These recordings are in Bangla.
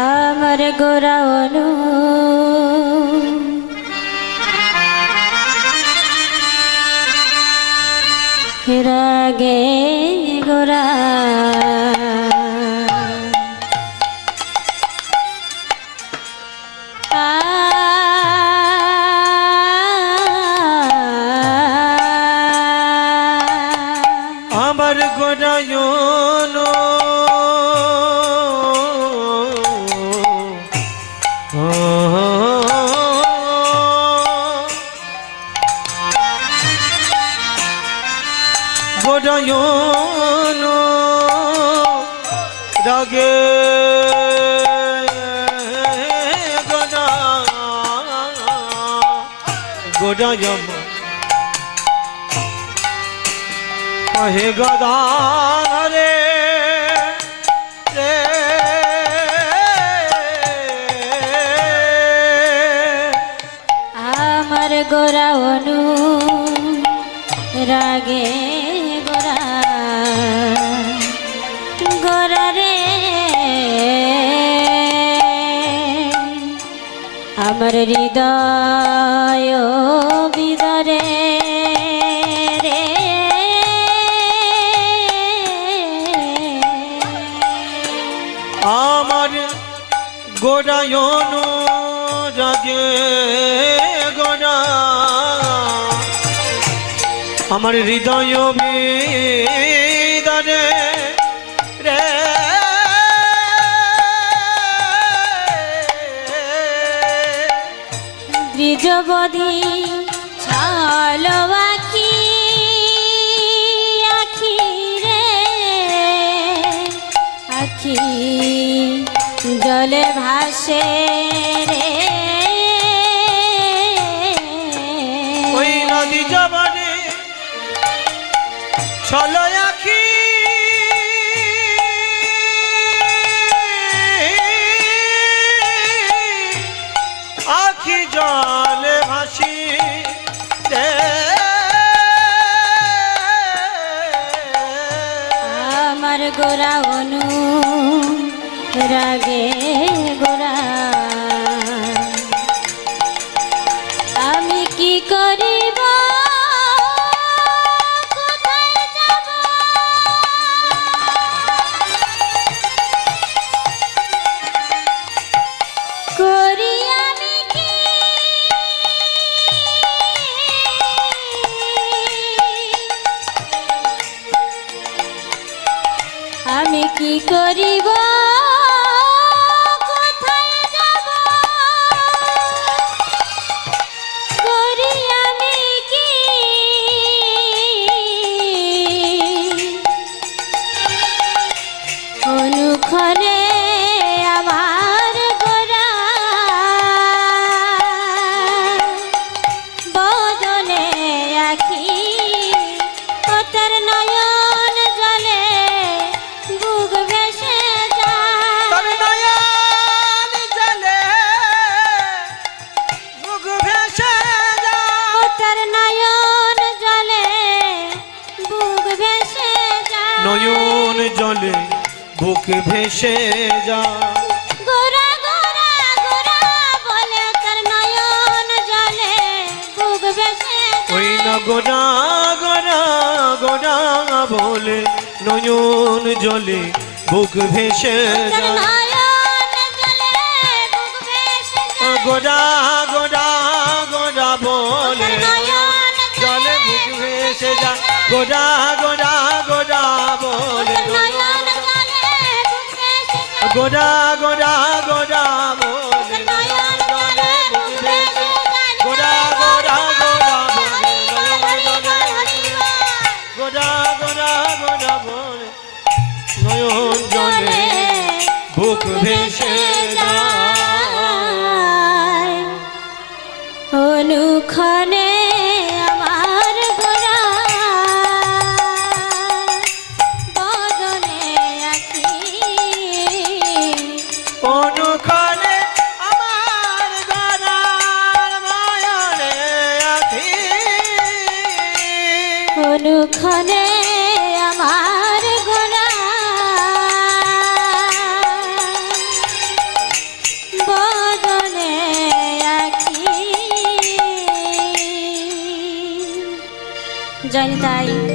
আমার গোরা অনু রাগে গোরা আমার গোরায়ন গোরায়ন রাগে গোরা গোরায়ম হে গদা রে রে আমার গোরা অনু রাগে গোরা গোরা রে আমার হৃদয় বিদরে আমার গোরায়ন রাগে গোরা আমার হৃদয় বিদরে রে দ্বিজবধি ছালো আখি আখি রে আখি জলে ভাসে রে ওই নদী জবনে ছলো আখি আখি জলে ভাসি রে আমার গোরা অনু রাগে গোরা আমি কি করিব কোথায় যাব করি আমি কি আমি কি করিব কোথায় যাব করি আমি কি অনুক্ষণে আমার গোরা বদনে আখি তোর নয়ন জলে বুক ভেসে যায় তোর নয়ন জলে বুক ভেসে যায় তোর নয়ন জলে বুক ভেসে যায় নয়ন জলে বুক ভেসে যায় গোরা গোরা গোরা বলে তোর নয়ন জলে বুক ভেসে ওই না গোরা গোরা গোরা বলে নয়ন জলে বুক ভেসে তোর যায় নয়ন জলে বুক ভেসে যায় গোরা গোরা গোরা বলে নয়ন জলে বুক ভেসে যায় গোরা গোরা গোরা বলে নয়ন জলে বুক ভেসে যায় গোরা গোরা গোরা বলে নয়ন জলে বুক ভেসে যায় গোরা গোরা গোরা বলে গোরা গোরা গোরা বলে নয়ন জলে বুক ভেসে যায় অনুক্ষণে আমার গোরা বদনে আখি অনুক্ষণে আমার গরার মায়ারে আখি অনুক্ষণে আমার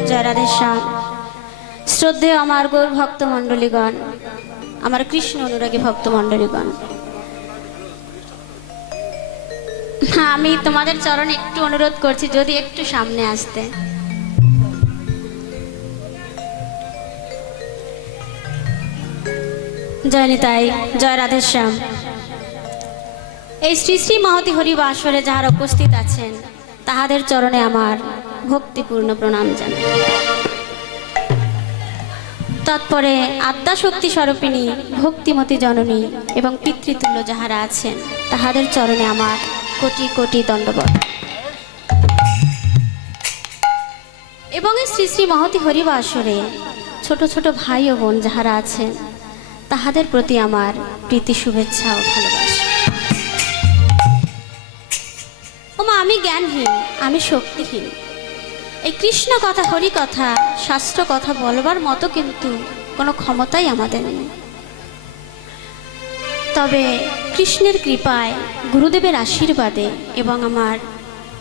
জয় রাধেশ্যাম। শ্রদ্ধেয় আমার গৌর ভক্ত মণ্ডলীগণ, আমার কৃষ্ণ অনুরাগী ভক্ত মণ্ডলীগণ, আমি তোমাদের চরণে একটু অনুরোধ করছি যদি একটু সামনে আসতে। জয় নিতাই, জয় রাধেশ্যাম। এই শ্রী শ্রী মহতি হরিবাসরে যাহারা উপস্থিত আছেন তাহাদের চরণে আমার ভক্তিপূর্ণ প্রণাম জানাই। তৎপরে আদ্যাশক্তি স্বরূপিণী ভক্তিমতী জননী এবং পিতৃতুল্য যাহারা আছেন তাহাদের চরণে আমার কোটি কোটি দণ্ডবত। এবং এই শ্রী শ্রী মহতি হরিবাসরে ছোট ছোট ভাই ও বোন যাহারা আছেন তাহাদের প্রতি আমার প্রীতি শুভেচ্ছা ও ভালোবাসা। ওমা, আমি জ্ঞানহীন, আমি শক্তিহীন। এই কৃষ্ণ কথা, হরি কথা, শাস্ত্র কথা বলবার মতো কিন্তু কোনো ক্ষমতাই আমাদের নেই। তবে কৃষ্ণের কৃপায়, গুরুদেবের আশীর্বাদে এবং আমার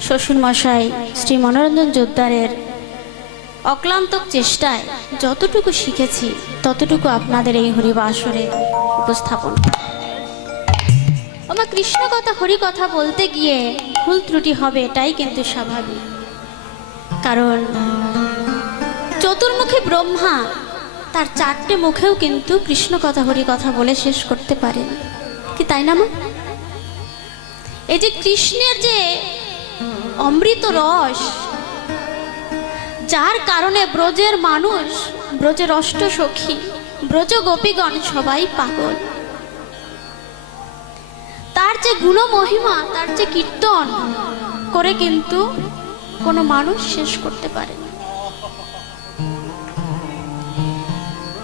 শ্বশুরমশাই শ্রী মনোরঞ্জন জোদ্দারের অক্লান্ত চেষ্টায় যতটুকু শিখেছি ততটুকু আপনাদের এই হরিবাসরে উপস্থাপন। আমার কৃষ্ণ কথা, হরি কথা বলতে গিয়ে ভুল ত্রুটি হবে, এটাই কিন্তু স্বাভাবিক। কারণ চতুর্মুখী ব্রহ্মা তার 4টে মুখেও কিন্তু কৃষ্ণ কথা, হরি কথা বলে শেষ করতে পারেন, কি তাই না মা? এই যে কৃষ্ণের যে অমৃত রস, যার কারণে ব্রজের মানুষ, ব্রজের অষ্টসখী, ব্রজ গোপীগণ সবাই পাগল, তার যে গুণ মহিমা, তার যে কীর্তন করে কিন্তু কোনো মানুষ শেষ করতে পারে না।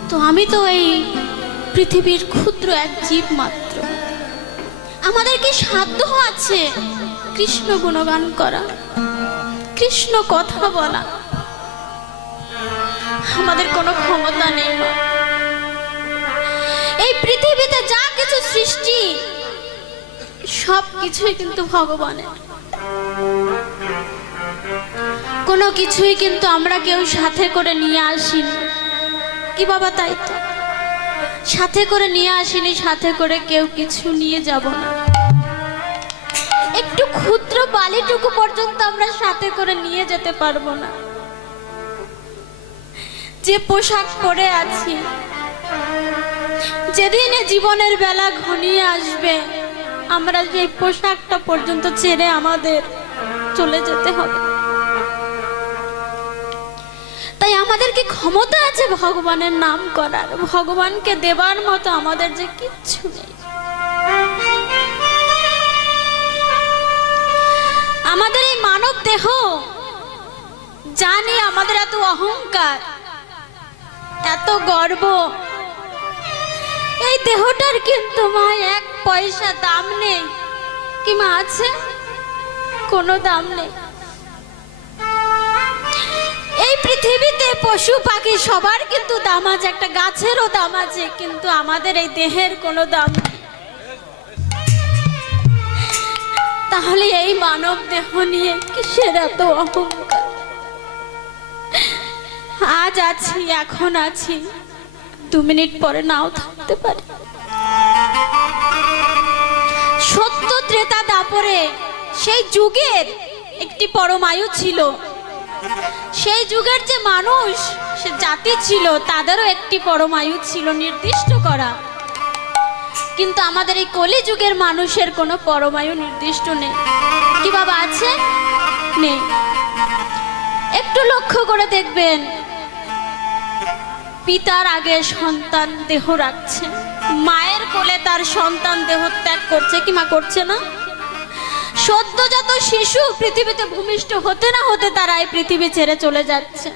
তো আমি তো এই পৃথিবীর ক্ষুদ্র এক জীব মাত্র। আমাদের কি সাধ্য আছে কৃষ্ণ গুণগান করা, কৃষ্ণ কথা বলা? আমাদের কোনো ক্ষমতা নেই। এই পৃথিবীতে যা কিছু সৃষ্টি সব কিছুই কিন্তু ভগবানের। কোনো কিছুই কিন্তু আমরা কেউ সাথে করে নিয়ে আসিনি, কি বাবা? তাই তো, সাথে করে নিয়ে আসিনি, সাথে করে কেউ কিছু নিয়ে যাব না। একটু ক্ষুদ্র বালিটুকু পর্যন্ত আমরা সাথে করে নিয়ে যেতে পারবো না। যে পোশাক পরে আছি, যেদিন জীবনের বেলা ঘনিয়ে আসবে আমরা সেই পোশাকটা পর্যন্ত ছেড়ে আমাদের চলে যেতে হবে। তাই আমাদের কি ক্ষমতা আছে ভগবানের নাম করার, ভগবানকে দেবার মতো? আমাদের যে কিচ্ছু নেই। আমাদের এই মানব দেহ, জানি আমাদের এত অহংকার, এত গর্ব, এই দেহটার কিন্তু মা 1 পয়সা দাম নেই। কি মা আছে? কোনো দাম নেই। এই পৃথিবীতে পশু পাখি সবার কিন্তু দাম আছে, একটা গাছেরও দাম আছে, কিন্তু আমাদের এই দেহের কোনো দাম নেই। তাহলে এই মানব দেহ নিয়ে কিসের এত অহংকার? আজ আছি, এখন আছি, 2 মিনিট পরে নাও থাকতে পারি। সত্য ত্রেতা দাপরে সেই যুগের একটি পরমায়ু ছিল, সেই যুগের যে মানুষ, সে জাতি ছিল, তাদেরও একটি পরমায়ু ছিল নির্দিষ্ট করা। কিন্তু আমাদের এই কলি যুগের মানুষের কোনো পরমায়ু নির্দিষ্ট নেই। কি বাবা আছে? নেই। একটু লক্ষ্য করে দেখবেন, পিতার আগে সন্তান দেহ রাখছে, মায়ের কোলে তার সন্তান দেহ ত্যাগ করছে, কি মা করছে না? সদ্যজাত শিশু পৃথিবীতে ভূমিষ্ঠ হতে না হতে তারা এই পৃথিবী ছেড়ে চলে যাচ্ছে।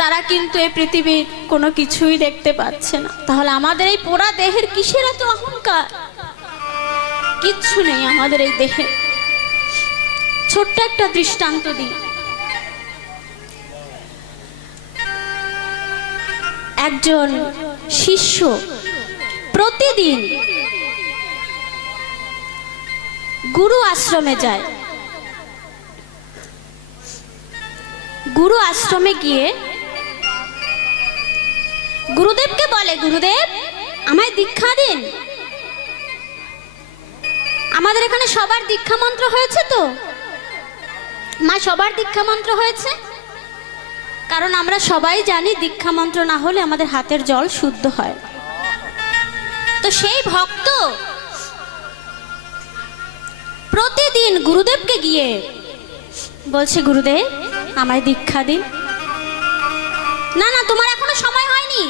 তারা কিন্তু এই পৃথিবীর কোনো কিছুই দেখতে পাচ্ছে না। তাহলে আমাদের এই পোড়া দেহের কিসের এত অহংকার? কিচ্ছু নেই আমাদের এই দেহে। ছোট্ট একটা দৃষ্টান্ত দিই। একজন শিষ্য প্রতিদিন গুরু আশ্রমে যায়। গুরু আশ্রমে গিয়ে গুরুদেবকে বলে, গুরুদেব আমায় দীক্ষা দিন। আমাদের এখানে সবার দীক্ষা মন্ত্র হয়েছে তো? মা, সবার দীক্ষা মন্ত্র হয়েছে? কারণ আমরা সবাই জানি দীক্ষা মন্ত্র না হলে আমাদের হাতের জল শুদ্ধ হয়। তো সেই ভক্ত প্রতিদিন গুরুদেবকে গিয়ে বলছে, গুরুদেব আমায় দীক্ষা দিন। না না, তোমার এখনো সময় হয়নি,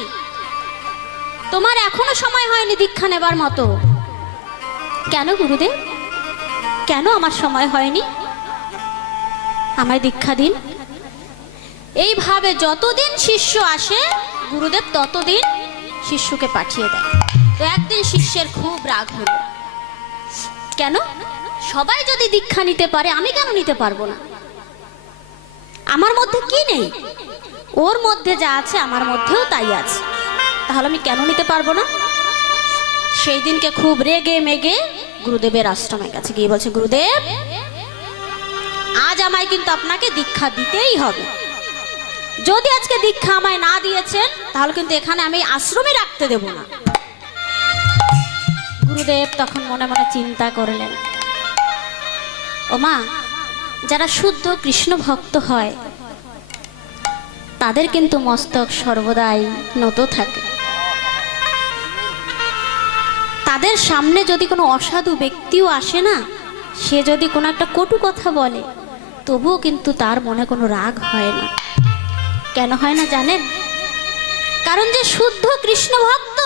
তোমার এখনো সময় হয়নি দীক্ষা নেবার মতো। কেন গুরুদেব, কেন আমার সময় হয়নি? আমায় দীক্ষা দিন। এইভাবে যতদিন শিষ্য আসে গুরুদেব ততদিন শিষ্যকে পাঠিয়ে দেয়। তো একদিন শিষ্যের খুব রাগ হলো, কেন সবাই যদি দীক্ষা নিতে পারে আমি কেন নিতে পারবো না? আমার মধ্যে কি নেই? ওর মধ্যে যা আছে আমার মধ্যেও তাই আছে, তাহলে আমি কেন নিতে পারবো না? সেই দিনকে খুব রেগে মেগে গুরুদেবের আশ্রমের কাছে গিয়ে বলছে, গুরুদেব আজ আমায় কিন্তু আপনাকে দীক্ষা দিতেই হবে। যদি আজকে দীক্ষা আমায় না দিয়েছেন তাহলে কিন্তু এখানে আমি আশ্রমে রাখতে দেব না। গুরুদেব তখন মনে মনে চিন্তা করলেন, ও মা, যারা শুদ্ধ কৃষ্ণ ভক্ত হয় তাদের কিন্তু মস্তক সর্বদাই নত থাকে। তাদের সামনে যদি কোনো অসাধু ব্যক্তিও আসে না, সে যদি কোনো একটা কটু কথা বলে তবুও কিন্তু তার মনে কোনো রাগ হয় না। কেন হয় না জানেন? কারণ যে শুদ্ধ কৃষ্ণ ভক্ত,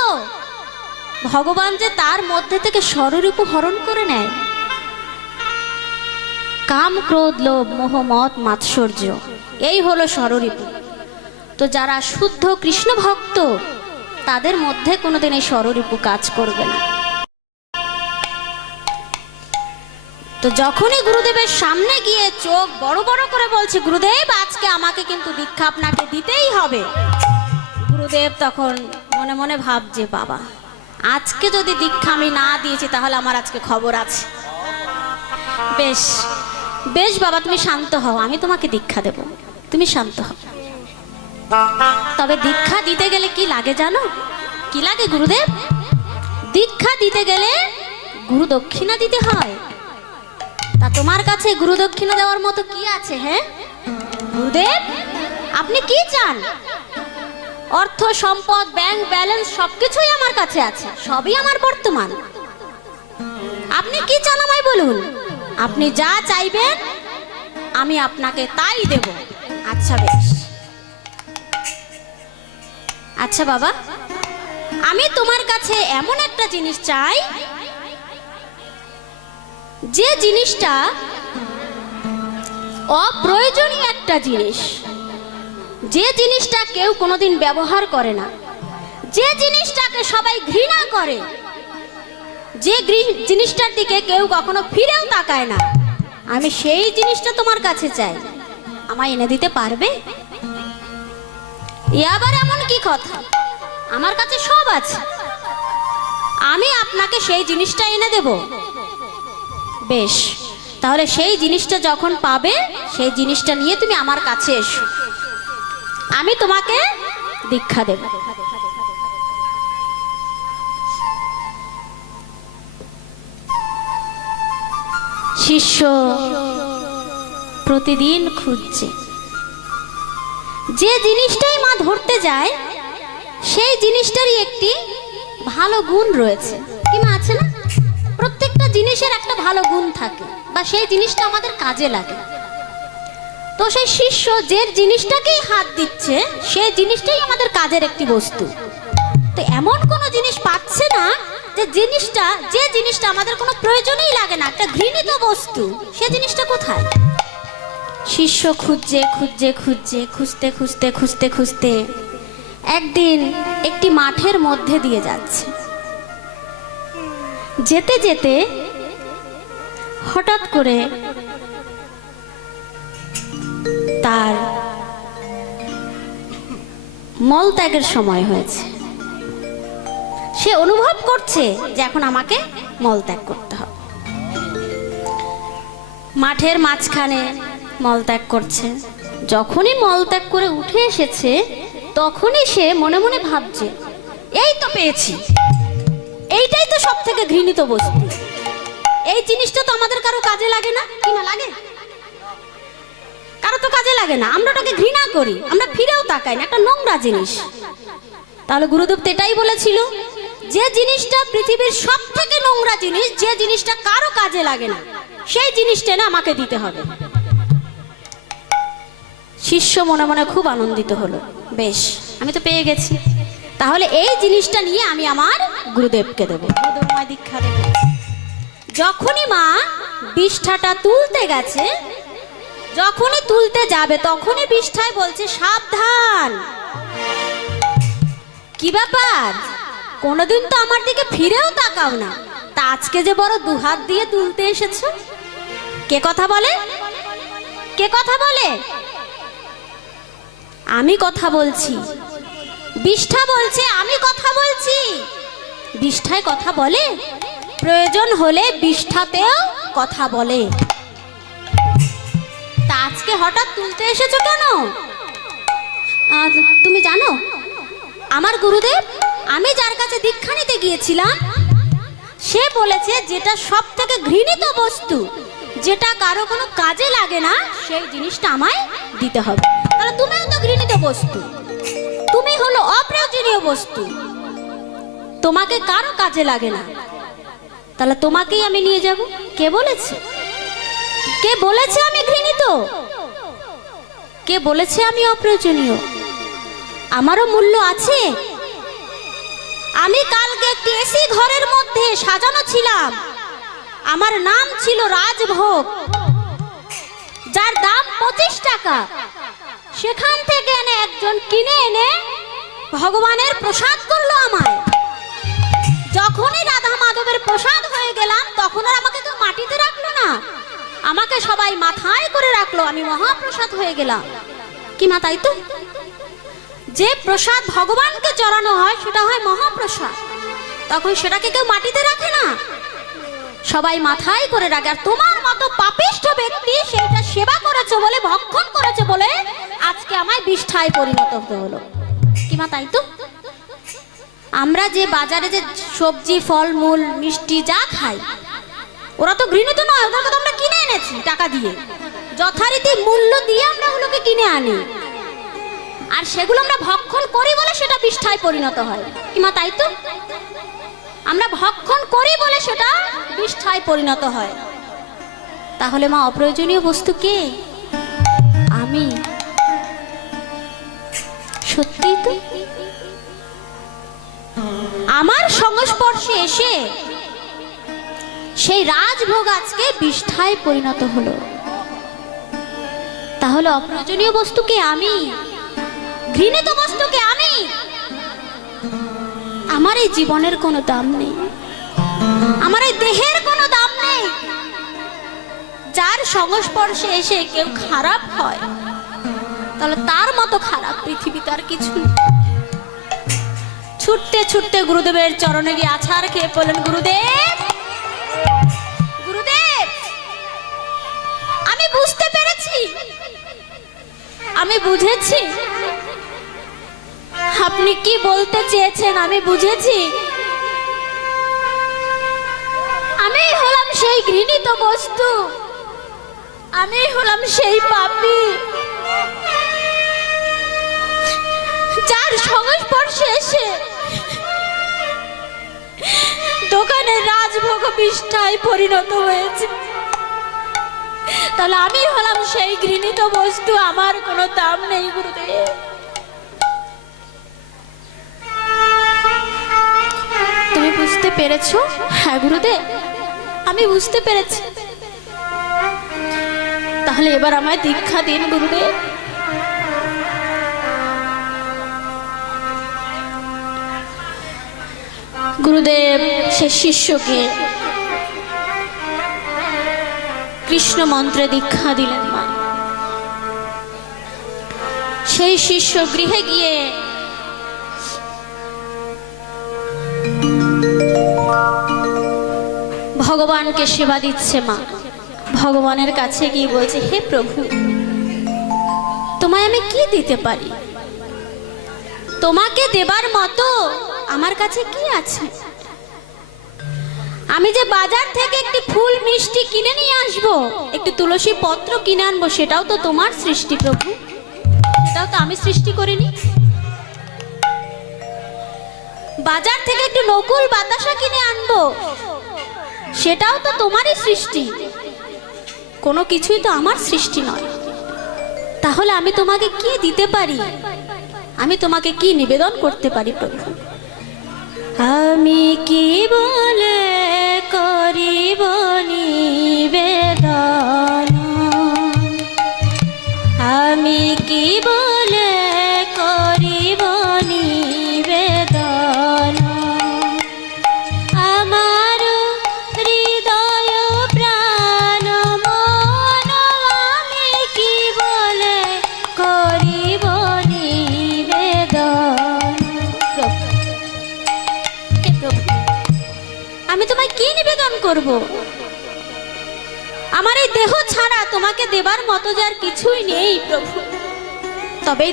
ভগবান যে তার মধ্যে থেকে স্বরূপ হরণ করে নেয়। কাম ক্রোধ লোভ মোহ মদ মাৎসর্য, এই হলো স্বরূপ। তো যারা শুদ্ধ কৃষ্ণ ভক্ত তাদের মধ্যে কোনোদিন এই স্বরূপ কাজ করবে না। তো যখনই গুরুদেবের সামনে গিয়ে চোখ বড় বড় করে বলছে, গুরুদেব আজকে আমাকে কিন্তু দীক্ষা আপনাকে দিতেই হবে। গুরুদেব তখন মনে মনে ভাবছে, বাবা আজকে যদি দীক্ষা আমি না দিয়েছি তাহলে আমার আজকে খবর আছে। বেশ বেশ বাবা, তুমি শান্ত হও, আমি তোমাকে দীক্ষা দেব, তুমি শান্ত হও। তবে দীক্ষা দিতে গেলে কি লাগে জানো? কি লাগে গুরুদেব? দীক্ষা দিতে গেলে গুরু দক্ষিণা দিতে হয়। তা তোমার কাছে গুরু দক্ষিণা দেওয়ার মতো কি আছে? হ্যাঁ গুরুদেব, আপনি কি চান? অর্থ সম্পদ ব্যাংক ব্যালেন্স সবকিছুই আমার কাছে আছে, সবই আমার বর্তমান। আপনি কি চান আমায় বলুন, আপনি যা চাইবেন আমি আপনাকে তাই দেব। আচ্ছা বেশ, আচ্ছা বাবা, আমি তোমার কাছে এমন একটা জিনিস চাই যে জিনিসটা অপ্রয়োজনীয় একটা জিনিস, যে জিনিসটা কেউ কোনোদিন ব্যবহার করে না, যে জিনিসটাকে সবাই ঘৃণা করে, যে জিনিসটার দিকে কেউ কখনো ফিরেও তাকায় না, আমি সেই জিনিসটা তোমার কাছে চাই, আমায় এনে দিতে পারবে? এ আবার এমন কি কথা? আমার কাছে সব আছে, আমি আপনাকে সেই জিনিসটা এনে দেব। বেশ, তাহলে সেই জিনিসটা যখন পাবে সেই জিনিসটা নিয়ে তুমি আমার কাছে এসো, আমি তোমাকে দীক্ষা দেব। শিষ্য প্রতিদিন খুঁজছে, যে জিনিসটাই মা ধরতে যায় সেই জিনিসটারই একটি ভালো গুণ রয়েছে। কি মা, আছে না? প্রত্যেকটা জিনিসের একটা ভালো গুণ থাকে বা সেই জিনিসটা আমাদের কাজে লাগে। তো সেই শিষ্য যে জিনিসটাকেই হাত দিচ্ছে সেই জিনিসটাই আমাদের কাজের একটি বস্তু। তো এমন কোনো জিনিস পাচ্ছে না যে জিনিসটা আমাদের কোনো প্রয়োজনই লাগে না, একটা ঘৃণিত বস্তু, সে জিনিসটা কোথায়? শিষ্য খুঁজছে খুঁজছে খুঁজছে, খুঁজতে খুঁজতে খুঁজতে খুঁজতে একদিন একটি মাঠের মধ্যে দিয়ে যাচ্ছে। যেতে যেতে হঠাৎ করে তার মলত্যাগের সময় হয়েছে। সে অনুভব করছে যে এখন আমাকে মলত্যাগ করতে হবে। মাঠের মাঝখানে মলত্যাগ করছে, যখনই মলত্যাগ করে উঠে এসেছে তখনই সে মনে মনে ভাবছে, এই তো পেয়েছি, এইটাই তো সব থেকে ঘৃণিত বস্তু। এই জিনিসটা তো আমাদের কারো কাজে লাগে না, কি না লাগে? কারো তো কাজে লাগে না, আমরা ওটাকে ঘৃণা করি, আমরা ফিরেও তাকাই না, একটা নোংরা জিনিস। তাহলে গুরুদেব তো এটাই বলেছিল, যে জিনিসটা পৃথিবীর সব থেকে নোংরা জিনিস, যে জিনিসটা কারো কাজে লাগে না, সেই জিনিসটা না আমাকে দিতে হবে। শিষ্য মনে মনে খুব আনন্দিত হলো, বেশ আমি তো পেয়ে গেছি, তাহলে এই জিনিসটা নিয়ে আমি আমার গুরুদেবকে দেবো, গুরুদেব দীক্ষা দেবো। যখনই মা বিষ্ঠাটা তুলতে গেছে, যখনই তুলতে যাবে তখনই বিষ্ঠায় বলছে, সাবধান। কি ব্যাপার, কোনোদিন তো আমার দিকে ফিরেও তাকাও না, তা আজকে যে বড় দুহাত দিয়ে তুলতে এসেছো? কে কথা বলে? কে কথা বলে? আমি কথা বলছি। বিষ্ঠা বলছে আমি কথা বলছি। বিষ্ঠায় কথা বলে, প্রয়োজন হলে বিষ্ঠাতেও কথা বলে। তা আজকে হঠাৎ তুলতে এসেছো কেন? তুমি জানো আমার গুরুদেব, আমি যার কাছে দীক্ষা নিতে গিয়েছিলাম, সে বলেছে যেটা সব থেকে ঘৃণিত বস্তু, যেটা কারো কোনো কাজে লাগে না, সেই জিনিসটা আমায় দিতে হবে। তাহলে তুমিও তো ঘৃণিত বস্তু, তুমি হলো অপ্রয়োজনীয় বস্তু, তোমাকে কারো কাজে লাগে না, তাহলে তোমাকেই আমি নিয়ে যাব। কে বলেছে? কে বলেছে আমি ঘৃণিত? কে বলেছে আমি অপ্রয়োজনীয়? আমারও মূল্য আছে। আমি কালকে একটি এসি ঘরের মধ্যে সাজানো ছিলাম, আমার নাম ছিল রাজভোগ, যার দাম 25 টাকা। সেখান থেকে এনে একজন কিনে এনে ভগবানের প্রসাদ করলো আমায়। যখনই রাধা মাধবের প্রসাদ হয়ে গেলাম, তখন আর আমাকে কেউ মাটিতে রাখলো না, আমাকে সবাই মাথায় করে রাখলো, আমি মহাপ্রসাদ হয়ে গেলাম। কি মা, তাই তো? যে প্রসাদ ভগবানকে চড়ানো হয় সেটা হয় মহাপ্রসাদ, তখন সেটাকে কেউ মাটিতে রাখে না, সবাই মাথায় করে রাখে। আর তোমার মতো পাপিষ্ঠ ব্যক্তি সেটা সেবা করেছে বলে, ভক্ষণ করেছে বলে আজকে আমায় বিষ্ঠায় পরিণত হতে হলো। কি মা, তাই তো? আমরা যে বাজারে যে সবজি, ফল মূল, মিষ্টি যা খাই, ওরা তো ঘৃণিত নয়, ওদেরকে তো আমরা কিনে এনেছি টাকা দিয়ে, যথারীতি মূল্য দিয়ে আমরা ওগুলোকে কিনে আনি, আর সেগুলো আমরা ভক্ষণ করি বলে সেটা বিষ্ঠায় পরিণত হয়। কি মা, তাই তো? আমরা ভক্ষণ করি বলে সেটা বিষ্ঠায় পরিণত হয়। তাহলে মা, অপ্রয়োজনীয় বস্তু কে? আমি। সত্যি তো, আমার সংস্পর্শে এসে সেই রাজভোগ আজকে বিষ্ঠায় পরিণত হলো। তাহলে অপ্রয়োজনীয় বস্তুকে আমি, ঘৃণিত বস্তুকে আমি। আমার এই জীবনের কোনো দাম নেই, আমার এই দেহের কোনো দাম নেই। যার সংস্পর্শে এসে কেউ খারাপ হয়, তাহলে তার মতো খারাপ পৃথিবীতে আর কিছু নেই। ছুটতে ছুটতে গুরুদেবের চরণে গিয়ে আছাড় খেয়ে বললেন, গুরুদেব, গুরুদেব, আমি বুঝতে পেরেছি, আমি বুঝেছি আপনি কি বলতে চেয়েছেন, আমি বুঝেছি। আমি হলাম সেই ঘৃণিত বস্তু, আমি হলাম সেই পাপী, যার সংস্পর্শে এসে দোকানের রাজভোগ বিষ্ঠায় পরিণত হয়েছে। তাহলে আমি হলাম সেই ঘৃণিত বস্তু, আমার কোনো দাম নেই। গুরুদেব, তুমি বুঝতে পেরেছো? হ্যাঁ গুরুদেব, আমি বুঝতে পেরেছি। তাহলে এবার আমায় দীক্ষা দিন গুরুদেব। গুরুদেব সে শিষ্যকে কৃষ্ণ মন্ত্রে দীক্ষা দিলেন। মা, সেই শিষ্য গৃহে গিয়ে ভগবানকে সেবা দিচ্ছে। মা ভগবানের কাছে গিয়ে বলছে, হে প্রভু, তোমায় আমি কি দিতে পারি? তোমাকে দেবার মতো আমার কাছে কি আছে? আমি যে বাজার থেকে একটি ফুল মিষ্টি কিনে নিয়ে আসবো, একটি তুলসী পত্র কিনে আনবো, সেটাও তো তোমার সৃষ্টি প্রভু, সেটাও তো আমি সৃষ্টি করিনি। বাজার থেকে একটু নকুল বাতাসা কিনে আনবো, সেটাও তো তোমারই সৃষ্টি, কোনো কিছুই তো আমার সৃষ্টি নয়। তাহলে আমি তোমাকে কি দিতে পারি? আমি তোমাকে কি নিবেদন করতে পারি প্রভু? আমি কি বলে করিব নিবেদন, আমি কি বলে করিব নিবেদন, আমার হৃদয় প্রাণ মন আমি কি বলে করিব নিবেদন। আমি তোমায় কি নিবেদন করব? আমার এই দেহ ছাড়া তোমাকে দেবার মতো যে আর কিছুই নেই প্রভু। তবে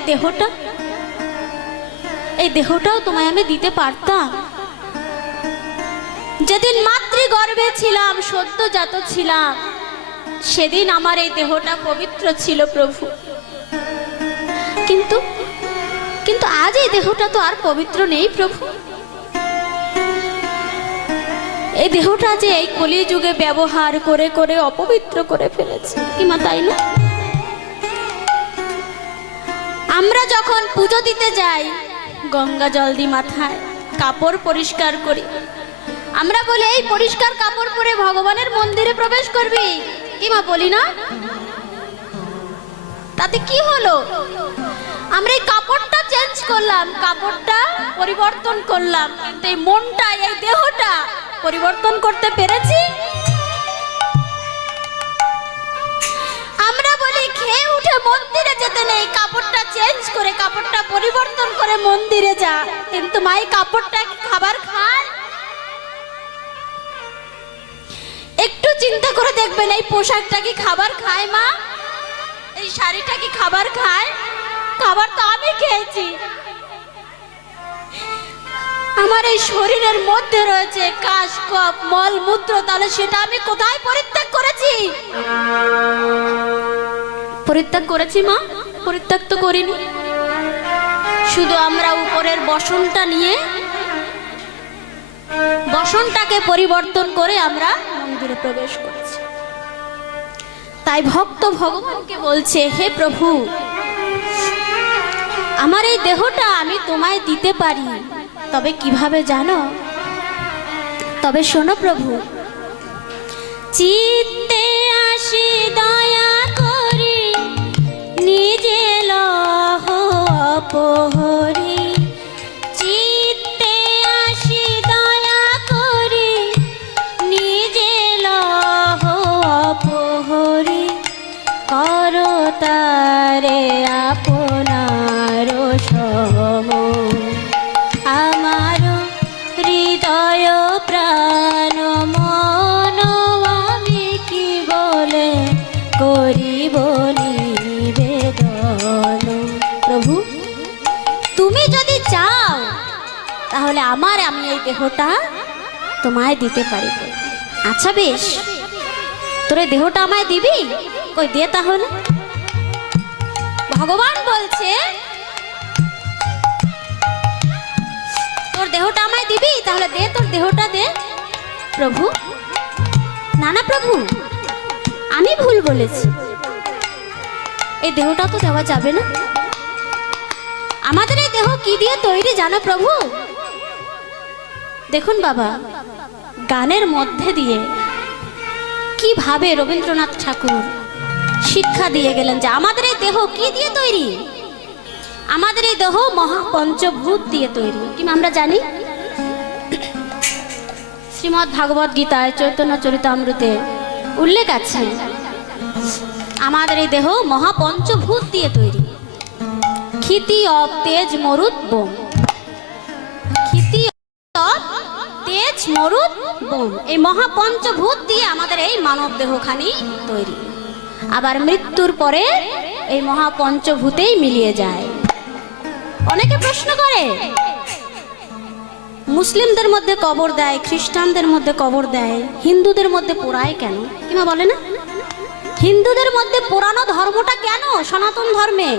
এই দেহটাও তোমায় আমি দিতে পারতাম। যেদিন মাতৃগর্ভে ছিলাম, সদ্যজাত ছিলাম, সেদিন আমার এই দেহটা পবিত্র ছিল প্রভু। কিন্তু কিন্তু আজ এই দেহটা তো আর পবিত্র নেই প্রভু। এই দেহটা যে এই কলিযুগে ব্যবহার করে করে অপবিত্র করে ফেলেছে কি মা, তাই না? আমরা যখন পুজো দিতে যাই, গঙ্গা জল দিই মাথায়, কাপড় পরিষ্কার করি, আমরা বলি এই পরিষ্কার কাপড় পরে ভগবানের মন্দিরে প্রবেশ করবি, কি মা বলি না? তাতে কি হলো? আমরা এই কাপড়টা চেঞ্জ করলাম, কাপড়টা পরিবর্তন করলাম, কিন্তু এই মনটা, এই দেহটা পরিবর্তন করতে পেরেছি? আমরা বলি খেয়ে উঠে মন্দিরে যেতে নেই, কাপড়টা চেঞ্জ করে, কাপড়টা পরিবর্তন করে মন্দিরে যা, কিন্তু মাই কাপড়টা খাবার খায়? একটু চিন্তা করে দেখবেন, এই পোশাকটা কি খাবার খায় মা? এই শাড়িটা কি খাবার খায়? খাবার তো আমি খেয়েছি। আমার এই শরীরের মধ্যে রয়েছে কাশ, কফ, মল, মূত্র, তাহলে সেটা আমি কোথায় পরিত্যাগ করেছি? পরিত্যাগ করেছি মা? পরিত্যাগ তো করিনি। শুধু আমরা উপরের বসনটা নিয়ে, বসনটাকে পরিবর্তন করে আমরা মন্দিরে প্রবেশ করেছি। তাই ভক্ত ভগবানকে বলছে, হে প্রভু, আমার এই দেহটা আমি তোমায় দিতে পারি, তবে কিভাবে জানো? তবে শোনো প্রভু, চিত্তে আসি দয়া করি, নিজে লহ অপহরি, চিত্তে আসি দয়া করি, নিজে লহ অপহরি, করো তারে আপনার সম, আমার হৃদয় প্রাণ মন আমি কি বলে করিব নিবেদন। প্রভু, তুমি যদি চাও তাহলে আমি এই দেহটা তোমায় দিতে পারি। আচ্ছা বেশ, তোর এই দেহটা আমায় দিবি? কই দে তাহলে। ভগবান বলছে, তোর দেহটা আমায় দিবি? তাহলে দে, তোর দেহটা দে। প্রভু, না না প্রভু, আমি ভুল বলেছি, এই দেহটা তো দেওয়া যাবে না। আমাদের এই দেহ কি দিয়ে তৈরি জানো প্রভু? দেখুন বাবা, গানের মধ্যে দিয়ে কিভাবে রবীন্দ্রনাথ ঠাকুর শিক্ষা দিয়ে গেলেন যে আমাদের এই দেহ কি দিয়ে তৈরি। আমাদের এই দেহ মহাপঞ্চভূত দিয়ে তৈরি, কি আমরা জানি? শ্রীমদ্ ভাগবত গীতায় চৈতন্য চরিতামৃতে উল্লেখ আছে, আমাদের এই দেহ মহাপঞ্চভূত দিয়ে তৈরি। ক্ষিতি, অপ, তেজ, মরুত, বোম। ক্ষিতি, অপ, তেজ, মরুত, বোম, এই মহাপঞ্চভূত দিয়ে আমাদের এই মানব দেহখানি তৈরি। আবার মৃত্যুর পরে এই মহাপঞ্চভূতেই মিলিয়ে যায়। অনেকে প্রশ্ন করে, মুসলিমদের মধ্যে কবর দেয়, খ্রিস্টানদের মধ্যে কবর দেয়, হিন্দুদের মধ্যে পোড়ায় কেন? কিমা বলে না, হিন্দুদের মধ্যে পোড়ানো ধর্মটা কেন সনাতন ধর্মে?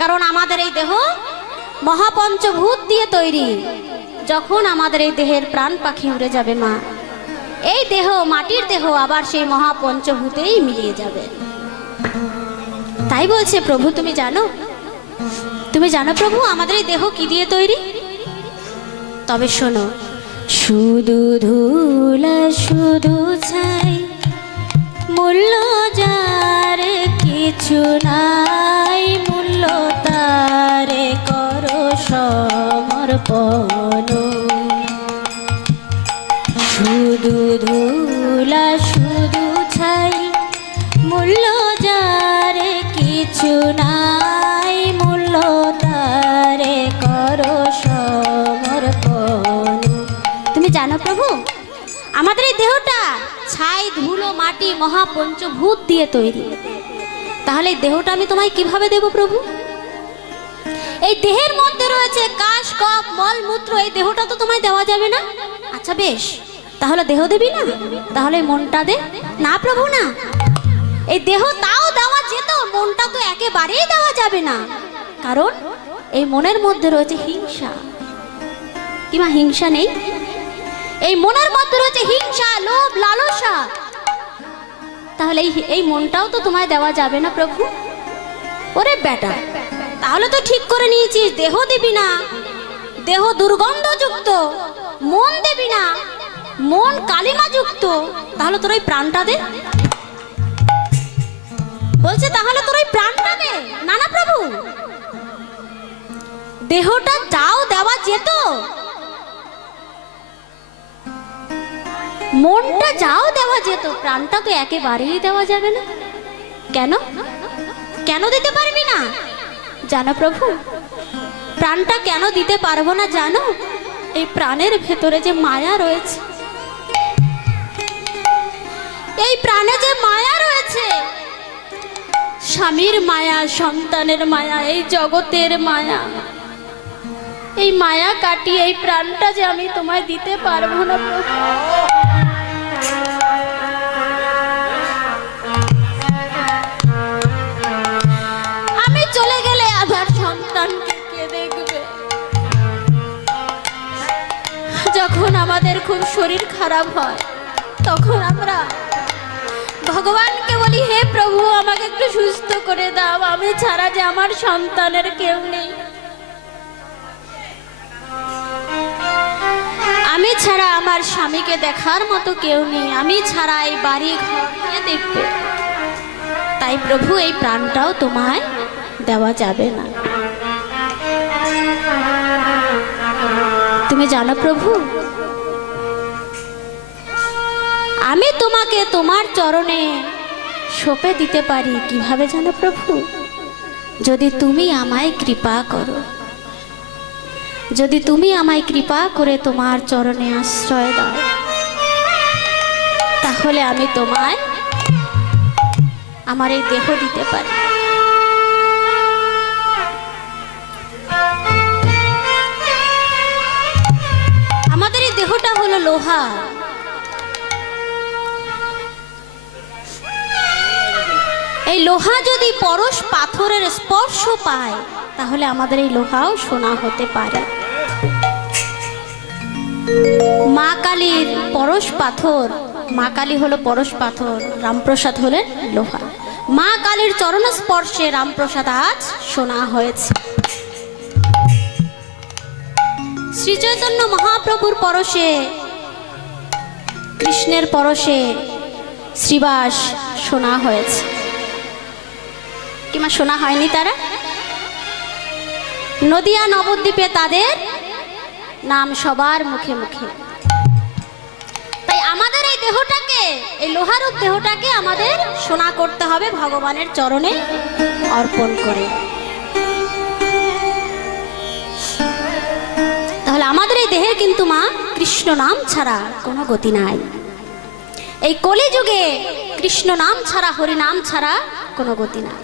কারণ আমাদের এই দেহ মহাপঞ্চভূত দিয়ে তৈরি। যখন আমাদের এই দেহের প্রাণ পাখি উড়ে যাবে মা, এই দেহ মাটির দেহ আবার সেই মহাপঞ্চভূতেই মিলিয়ে যাবে। তাই বলছে প্রভু, তুমি জানো প্রভু আমাদের এই দেহ কি দিয়ে তৈরি? তবে শোনো, শুধু ধুলা শুধু ছাই, মূল্য যার কিছু নাই, মূল্য তারে করো সমর্পণ। শুধু ধুলা শুধু ছাই, মূল্য যার কিছু নাই, মূল্য তারে করো সমর্পণ। তুমি জানো প্রভু আমাদের এই দেহটা ছাই ধুলো মাটি মহাপঞ্চভূত দিয়ে তৈরি। তাহলে এই দেহটা আমি তোমায় কিভাবে দেব প্রভু? এই দেহের মধ্যে রয়েছে কাশ কফ মল মূত্র, এই দেহটা তো তোমায় দেওয়া যাবে না। আচ্ছা বেশ, তাহলে দেহ দেবি না, তাহলে মনটা দে। না প্রভু না, এই দেহ তাও দেওয়া যেত, মনটা তো একেবারেই দেওয়া যাবে না। কারণ এই মনের মধ্যে রয়েছে হিংসা। কিমা হিংসা নেই? এই মনের মধ্যে রয়েছে হিংসা, লোভ, লালসা। তাহলে এই মনটাও তো তোমায় দেওয়া যাবে না প্রভু। ওরে বেটা, তাহলে তো ঠিক করে নিয়েছিস, দেহ দিবি না, দেহ দুর্গন্ধযুক্ত, মন দেবি না, মন কালিমা যুক্ত। তাহলে তোর ওই প্রাণটা দে। বলছে তাহলে তোর ওই প্রাণটা দে। না না প্রভু, দেহটা যাও দেওয়া যেত, মনটা যাও দেওয়া যেত, প্রাণটা তো একেবারেই দেওয়া যাবে না। কেন কেন দিতে পারবি না? জানো প্রভু, প্রাণটা কেন দিতে পারবো না জানো? এই প্রাণের ভেতরে যে মায়া রয়েছে, এই প্রাণে যে মায়া রয়েছে, স্বামীর মায়া, সন্তানের মায়া, এই জগতের মায়া, এই মায়া কাটিয়ে এই প্রাণটা যে আমি তোমায় দিতে পারবো না প্রভু। আমি চলে গেলে আমার সন্তানকে কে দেখবে? যখন আমাদের খুব শরীর খারাপ হয়, তখন আমরা ভগবানকে বলি, হে প্রভু আমাকে একটু সুস্থ করে দাও, আমি ছাড়া যে আমার সন্তানের কেউ নেই, আমি ছাড়া আমার স্বামীকে দেখার মতো কেউ নেই, আমি ছাড়া এই বাড়ি ঘর কে দেখবে? তাই প্রভু এই প্রাণটাও তোমায় দেওয়া যাবে না। তুমি জানো প্রভু, আমি তোমাকে তোমার চরণে সঁপে দিতে পারি কিভাবে জানো প্রভু? যদি তুমি আমায় কৃপা করো, যদি তুমি আমায় কৃপা করে তোমার চরণে আশ্রয় দাও, তাহলে আমি তোমায় আমার এই দেহ দিতে পারি। আমাদের এই দেহটা হলো লোহা। এই লোহা যদি পরশ পাথরের স্পর্শ পায়, তাহলে আমাদের এই লোহাও সোনা হতে পারে। মা কালীর পরশ পাথর, মা কালী হলো পরশ পাথর, রামপ্রসাদ হলেন লোহা। মা কালীর চরণ স্পর্শে রামপ্রসাদ আজ সোনা হয়েছে। শ্রী চৈতন্য মহাপ্রভুর পরশে, কৃষ্ণের পরশে শ্রীবাস সোনা হয়েছে। কিংবা শোনা হয়নি তারা? নদিয়া নবদ্বীপে তাদের নাম সবার মুখে মুখে। তাই আমাদের এই দেহটাকে, এই লোহারূপ দেহটাকে আমাদের সোনা করতে হবে ভগবানের চরণে অর্পণ করে। তাহলে আমাদের এই দেহের কিন্তু মা কৃষ্ণ নাম ছাড়া কোনো গতি নাই। এই কলিযুগে কৃষ্ণ নাম ছাড়া, হরি নাম ছাড়া কোনো গতি নাই।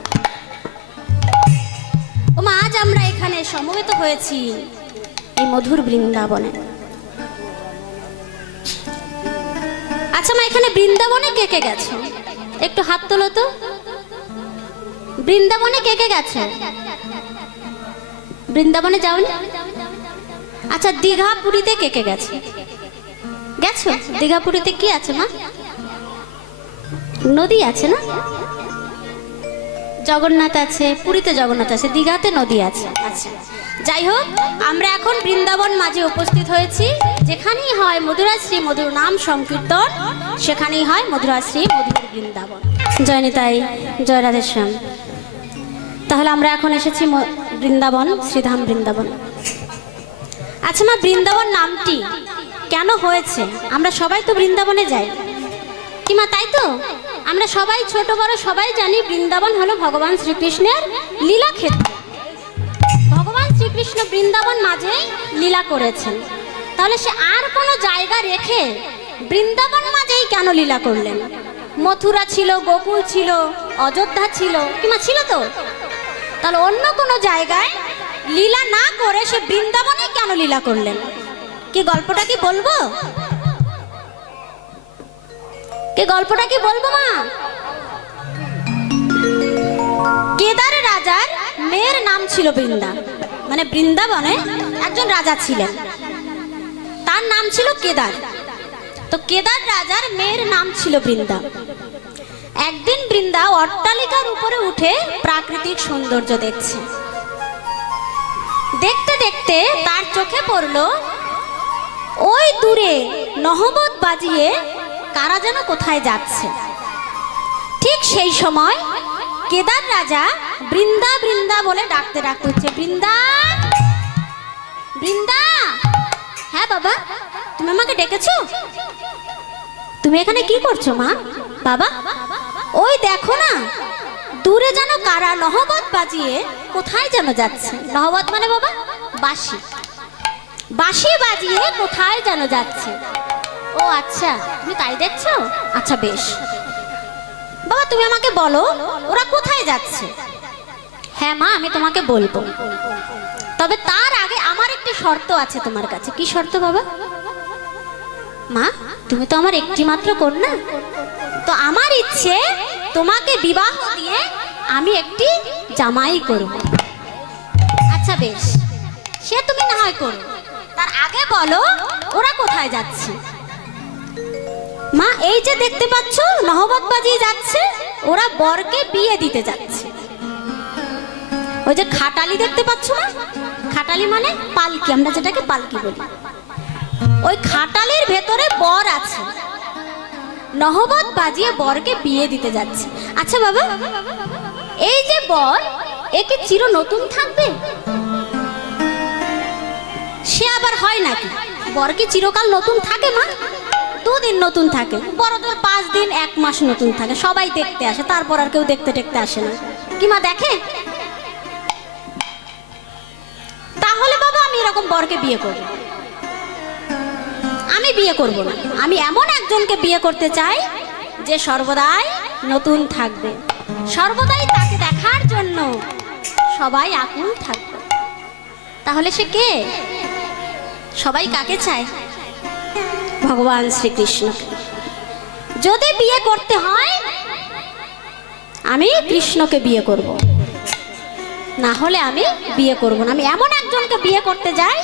সমবেত হয়েছি এই মধুর বৃন্দাবনে। আচ্ছা মা, এখানে বৃন্দাবনে কে কে গেছো? একটু হাত তোলো তো। বৃন্দাবনে কে কে গেছো? বৃন্দাবনে যাওনি? আচ্ছা, দীঘা পুরীতে কে কে গেছে? গেছো? দীঘা পুরীতে কি আছে মা? নদী আছে না? জগন্নাথ আছে, পুরীতে জগন্নাথ আছে, দীঘাতে নদী আছে। আচ্ছা, যাই হোক, আমরা এখন বৃন্দাবন মাঝে উপস্থিত হয়েছি। যেখানেই হয় মধুরাশ্রী মধুর নাম সংকীর্তন, সেখানেই হয় মধুরাশ্রী মধুর বৃন্দাবন। জয় নিতাই, জয় রাধেশ্যাম। তাহলে আমরা এখন এসেছি বৃন্দাবন, শ্রীধাম বৃন্দাবন। আচ্ছা মা, বৃন্দাবন নামটি কেন হয়েছে? আমরা সবাই তো বৃন্দাবনে যাই কি মা, তাই তো? আমরা সবাই ছোট বড় সবাই জানি বৃন্দাবন হলো ভগবান শ্রীকৃষ্ণের লীলা ক্ষেত্র। ভগবান শ্রীকৃষ্ণ বৃন্দাবন মাঝেই লীলা করেছেন। তাহলে সে আর কোনো জায়গা রেখে বৃন্দাবন মাঝেই কেন লীলা করলেন? মথুরা ছিল, গোকুল ছিল, অযোধ্যা ছিল, কিমা ছিল তো? তাহলে অন্য কোনো জায়গায় লীলা না করে সে বৃন্দাবনে কেন লীলা করলেন? কি গল্পটা কি বলবো? কি গল্পটা কি বলবো মা? কেদার রাজার মেয়ের নাম ছিল বৃন্দা, মানে বৃন্দাবনে একজন রাজা ছিলেন, তার নাম ছিল কেদার। তো কেদার রাজার মেয়ের নাম ছিল বৃন্দা। একদিন বৃন্দা অট্টালিকার উপরে উঠে প্রাকৃতিক সৌন্দর্য দেখছে। দেখতে দেখতে তার চোখে পড়লো ওই দূরে নহবত বাজিয়ে কারা যেন কোথায় যাচ্ছে। ঠিক সেই সময় কেদার রাজা বৃন্দা বৃন্দা বলে ডাকতে ডাকতে হচ্ছে, বৃন্দা বৃন্দা। হ্যাঁ বাবা, তুমি আমাকে ডেকেছো? তুমি এখানে কি করছো মা? বাবা, ওই দেখো না, দূরে যেন কারা নহবত বাজিয়ে কোথায় যেন যাচ্ছে। নহবত মানে বাবা বাঁশি, বাঁশি বাজিয়ে কোথায় যেন যাচ্ছে। ও আচ্ছা, তুমি তাই দেখছো? আচ্ছা বেশ বাবা, তুমি আমাকে বলো ওরা কোথায় যাচ্ছে। হ্যাঁ মা, আমি তোমাকে বলবো, তবে তার আগে আমার একটি শর্ত আছে তোমার কাছে। কি শর্ত বাবা? মা, তুমি তো আমার একটি মাত্র কন্যা, তো আমার ইচ্ছে তোমাকে বিবাহ দিয়ে আমি একটি জামাই করব। আচ্ছা বেশ, সে তুমি না হয় করো, তার আগে বলো ওরা কোথায় যাচ্ছে। মা, এই যে দেখতে পাচ্ছ নহবত বাজিয়ে যাচ্ছে, ওরা বরকে বিয়ে দিতে যাচ্ছে। ওই যে খাটালি দেখতে পাচ্ছ না, খাটালি মানে পালকি, আমরা যেটাকে পালকি বলি, ওই খাটালির ভেতরে বর আছে, নহবত বাজিয়ে বরকে বিয়ে দিতে যাচ্ছে। আচ্ছা বাবা, এই যে বর, একে চির নতুন থাকবে? সে আবার হয় নাকি? বর কি চিরকাল নতুন থাকে মা? দুদিন নতুন থাকে, বড়দের 5 দিন 1 মাস নতুন থাকে, সবাই দেখতে আসে, তারপর আর কেউ দেখতে টেকতে আসে না। কি মা দেখে? তাহলে বাবা আমি এরকম বরকে বিয়ে করব? আমি বিয়ে করব না। আমি এমন একজনকে বিয়ে করতে চাই যে সর্বদাই নতুন থাকবে, সর্বদাই তাকে দেখার জন্য সবাই আকুল থাকবে। তাহলে সে কে? সবাই কাকে চায়? ভগবান শ্রীকৃষ্ণ। যদি বিয়ে করতে হয় আমি কৃষ্ণকে বিয়ে করব, না হলে আমি বিয়ে করব না। আমি এমন একজনকে বিয়ে করতে যাই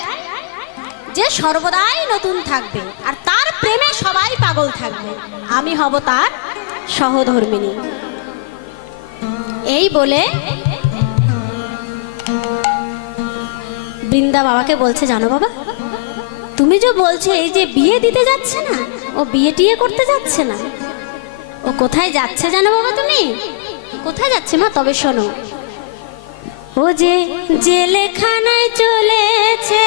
যে সর্বদাই নতুন থাকবে আর তার প্রেমে সবাই পাগল থাকবে, আমি হব তার সহধর্মিনী। এই বলে বৃন্দা বাবাকে বলছে, জানো বাবা, তুমি যে বলছো এই যে বিয়ে দিতে যাচ্ছে না, ও বিয়ে টিয়ে করতে যাচ্ছে না, ও কোথায় যাচ্ছে জানো বাবা? তুমি কোথায় যাচ্ছে মা? তবে শোনো, ও যে জেলখানায় চলেছে,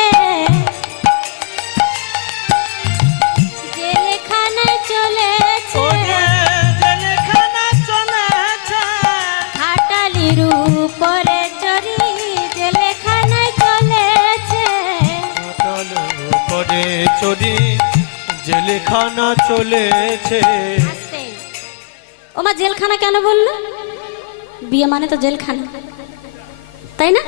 জেলখানায় চলেছে, খাটালির উপরে চড়ি জেলখানায় চলেছে, উপরে চড়ি জেলখানা চলেছে। ও মা, জেলখানা কেন বললো? বিয়ে মানে তো জেলখানা, তাই না?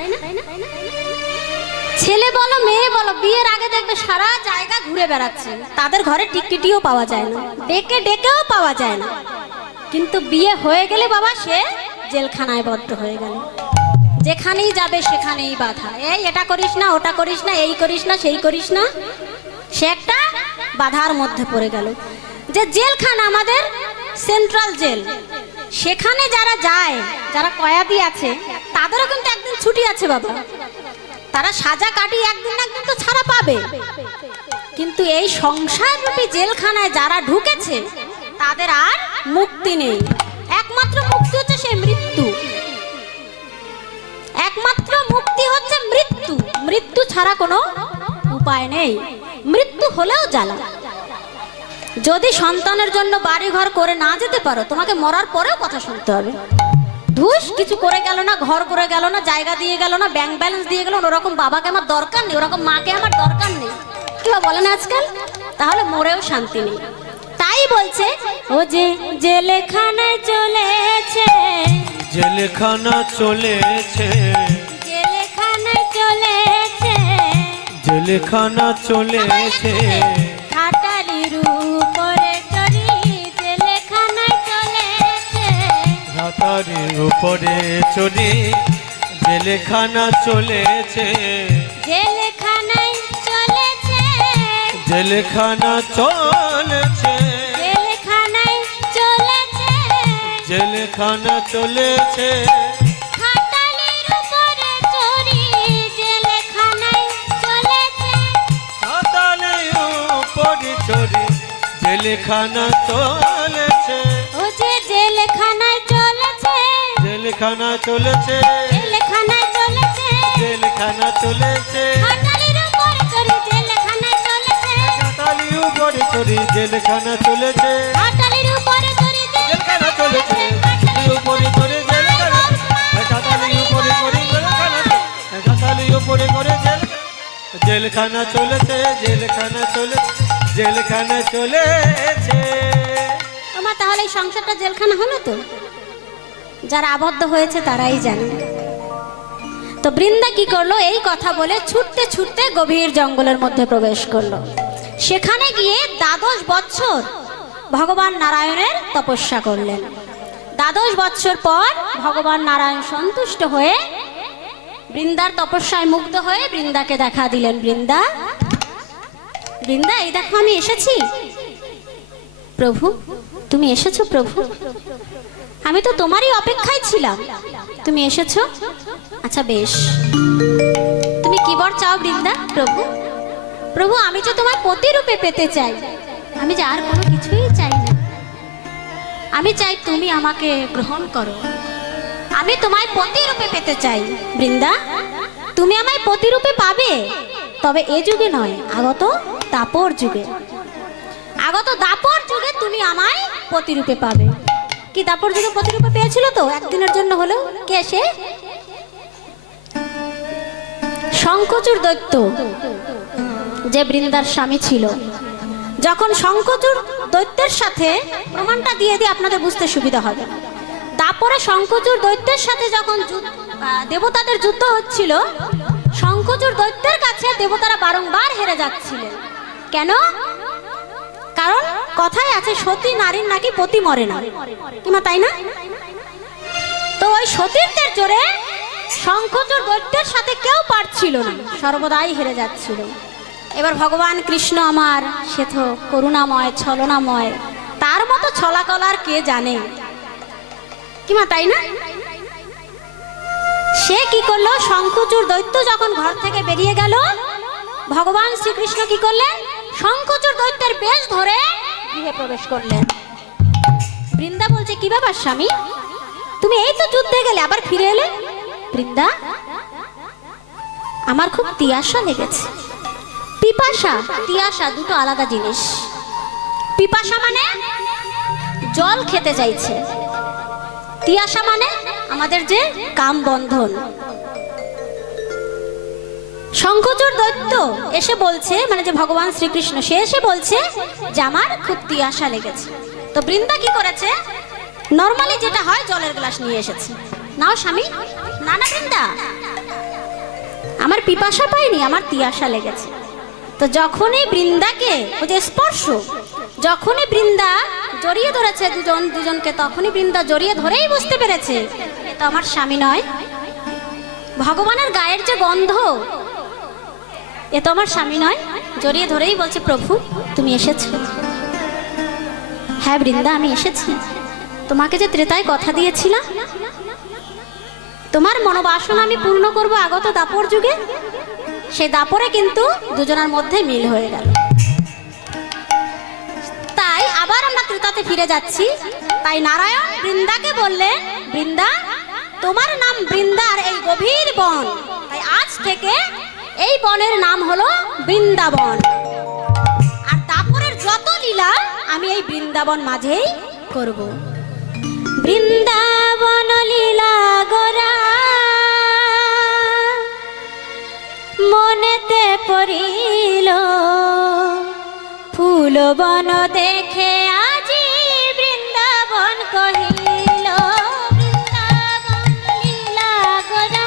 ছেলে বলো মেয়ে বলো বিয়ের আগে দেখবে সারা জায়গা ঘুরে বেড়াচ্ছে, তাদের ঘরে টিকটিকিও পাওয়া যায় না, ডেকে ডেকেও পাওয়া যায় না, কিন্তু বিয়ে হয়ে গেলে বাবা সে জেলখানায় বদ্ধ হয়ে গেল। যেখানেই যাবে সেখানেই বাধা, এই এটা করিস না, ওটা করিস না, এই করিস না, সেই করিস না, সে একটা বাধার মধ্যে পড়ে গেল। যে জেলখানা আমাদের সেন্ট্রাল জেল, সেখানে যারা যায়, যারা কয়েদি আছে, তাদেরও কিন্তু একদিন ছুটি আছে বাবা, তারা সাজা কাটিয়ে একদিন না একদিন তো ছাড়া পাবে। কিন্তু এই সংসার রূপী জেলখানায় যারা ঢুকেছে তাদের আর মুক্তি নেই। একমাত্র মুক্তি হচ্ছে সেই মৃত্যু, একমাত্র মুক্তি হচ্ছে মৃত্যু। মৃত্যু ছাড়া কোনো উপায় নেই। মৃত্যু হলেও জ্বালা। যদি সন্তানের জন্য বাড়ি ঘর করে না যেতে পারো, তোমাকে মরার পরেও কথা শুনতে হবে। ধুস কিছু করে গেল না, ঘর করে গেল না, জায়গা দিয়ে গেল না, ব্যাংক ব্যালেন্স দিয়ে গেল, ওরকম বাবাকে আমার দরকার নেই, ওরকম মাকে আমার দরকার নেই, কেউ বলেন আজকাল, তাহলে মরেও শান্তি নেই। তাই বলছে ও যে জেলখানায় চলেছে, জেলখানা চলেছে, জেলখানায় চলেছে, জেলখানা চলেছে, ঘাটালির উপরে চড়ি জেলখানায় চলেছে, রাতারের উপরে চড়ি জেলখানা চলেছে, জেলখানায় চলেছে, জেলখানা চলেছে, জেলখানায় চলেছে, জেলখানা চলেছে, ঘাটালির উপরে চড়ি জেলখানায় চলেছে, রাতারের উপরে চড়ি জেলখানা চলেছে, ও যে জেলখানায় চলেছে, জেলখানা চলেছে, জেলখানায় চলেছে, জেলখানা চলেছে, ঘাটালির উপরে চড়ি জেলখানায় চলেছে, রাতারের উপরে চড়ি জেলখানা চলেছে, ঘাটালির উপরে চড়ি জেলখানা চলেছে, রাতারের উপরে চড়ি জেলখানা, রাতারের উপরে চড়ি জেলখানা, রাতারের উপরে করে জেলখানা চলেছে, জেলখানা চলেছে, জেলখানা চলেছে। আমার তাহলে এই সংসারটা জেলখানা হলো তো? যারা আবদ্ধ হয়েছে তারাই জানে। তো বৃন্দা কি করলো? এই কথা বলে ছুটতে ছুটতে গভীর জঙ্গলের মধ্যে প্রবেশ করলো। সেখানে গিয়ে 12 বছর ভগবান নারায়ণের তপস্যা করলেন। 12 বছর পর ভগবান নারায়ণ সন্তুষ্ট হয়ে বৃন্দার তপস্যায় মুগ্ধ হয়ে বৃন্দাকে দেখা দিলেন। বৃন্দা, বৃন্দা, এই দেখো আমি এসেছি। প্রভু, তুমি এসেছো? প্রভু, আমি তো তোমারই অপেক্ষায় ছিলাম, তুমি এসেছো? আচ্ছা বেশ, তুমি কি বর চাও বৃন্দা? প্রভু, প্রভু, আমি যে তোমায় পতি রূপে পেতে চাই, আমি যে আর কোনো কিছুই চাই না, আমি চাই তুমি আমাকে গ্রহণ করো, আমি তোমায় পতি রূপে পেতে চাই। বৃন্দা, তুমি আমায় পতি রূপে পাবে, তবে এ যুগে নয়, আগত দাপর যুগে। আগত দাপর যুগে তুমি আমায় পতি রূপে পাবে। কি দাপর যুগে পতি রূপে পেয়েছিল তো একদিনের জন্য হলেও? কে সে? শঙ্খচূড় দৈত্য, যে বৃন্দার স্বামী ছিল। যখন শঙ্খচূড় দৈত্যের সাথে, প্রমাণটা দিয়ে দিয়ে আপনাদের বুঝতে সুবিধা হবে, তারপরে শঙ্খচূড় দৈত্যের সাথে যখন দেবতাদের যুদ্ধ হচ্ছিল, শঙ্খচূড় দৈত্যের কাছে দেবতারা বারংবার হেরে যাচ্ছিলেন। কেন? কারণ কথায় আছে সতী নারীর নাকি পতি মরে না, কিমা তাই না? তো ওই সতীত্বের জোরে শঙ্খচূড় দৈত্যের সাথে কেউ পারছিল না, সর্বদাই হেরে যাচ্ছিল। এবার ভগবান কৃষ্ণ আমার, সে তো করুণাময়, ছলনাময়, তার মতো ছলাকলার কে জানে, কিমা তাই না? সে কি করলো? শঙ্খচূড় দৈত্য যখন ঘর থেকে বেরিয়ে গেল, ভগবান শ্রীকৃষ্ণ কি করলেন? শঙ্খচূড় দৈত্যের বেশ ধরে গৃহে প্রবেশ করলেন। বৃন্দা বলছে, কি ব্যাপার স্বামী, তুমি এই তো যুদ্ধে গেলে আবার ফিরে এলে? বৃন্দা, আমার খুব তিয়াসা লেগেছে। পিপাসা, তিয়াসা দুটো আলাদা জিনিস। পিপাসা মানে জল খেতে চাইছে, তিয়াসা মানে আমাদের যে কাম বন্ধন। শঙ্খচূড় দৈত্য এসে বলছে, মানে যে ভগবান শ্রীকৃষ্ণ, সে এসে বলছে যে আমার খুব তিয়াসা লেগেছে। তো বৃন্দা কি করেছে? নরমালি যেটা হয়, জলের গ্লাস নিয়ে এসেছে। নাও স্বামী। না না বৃন্দা, আমার পিপাসা পাইনি, আমার তিয়াসা লেগেছে। তো যখনই বৃন্দাকে ওই যে স্পর্শ, যখনই বৃন্দা জড়িয়ে ধরেছে দুজনকে, তখনই বৃন্দা জড়িয়ে ধরেই বুঝতে পেরেছে এ তো আমার স্বামী নয়। ভগবানের গায়ের যে গন্ধ, এ তো আমার স্বামী নয়। জড়িয়ে ধরেই বলছে, প্রভু তুমি এসেছো। হ্যাঁ বৃন্দা, আমি এসেছি। তোমাকে যে ত্রেতায় কথা দিয়েছিলাম, তোমার মনোবাসনা আমি পূর্ণ করব আগত দাপর যুগে, সেই দাপরে কিন্তু দুজনের মধ্যে মিল হয়ে গেল। তাই আবার আমরা ত্রেতাতে ফিরে যাচ্ছি। তাই নারায়ণ বৃন্দাকে বললেন, বৃন্দা তোমার নাম বৃন্দার এই গভীর বন, তাই আজ থেকে এই বনের নাম হলো বৃন্দাবন। আর দাপরের যত লীলা আমি এই বৃন্দাবন মাঝেই করব। বৃন্দাবন লীলা গোরা মনেতে পড়িল, ফুল বন দেখে আজি বৃন্দাবন কহিল। বৃন্দাবন লীলা গোরা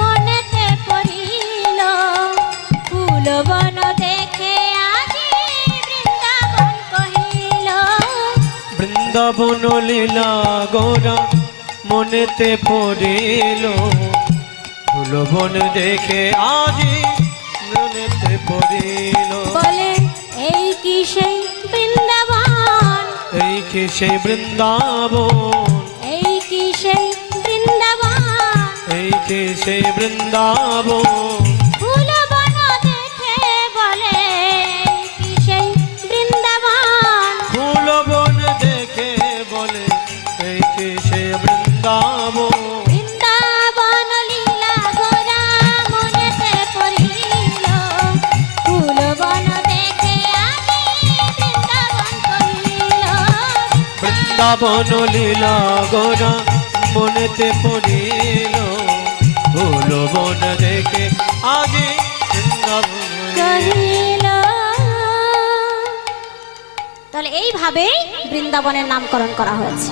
মনেতে পড়িল, ফুল বন দেখে আজি বৃন্দাবন কহিল। বৃন্দাবন লীলা গোরা মনেতে পড়িল, ফুলবন দেখে আজি মনেতে পড়িল। বলে এই কি সেই বৃন্দাবন, এই কি সেই বৃন্দাবন, এই কি সেই বৃন্দাবন, এই কি সেই বৃন্দাবন। ফুল বন দেখে বলে এই কি সেই বৃন্দাবন, ফুলবন দেখে বলে এই কি সেই বৃন্দাবন। বৃন্দাবন লীলা গোরা মনেতে পড়িল, ফুল বন দেখে আমি বৃন্দাবন কহিল। বৃন্দাবন লীলা গোরা মনেতে পড়িল, ফুলবন দেখে আজি বৃন্দাবন কহিল। তাহলে এইভাবেই বৃন্দাবনের নামকরণ করা হয়েছে।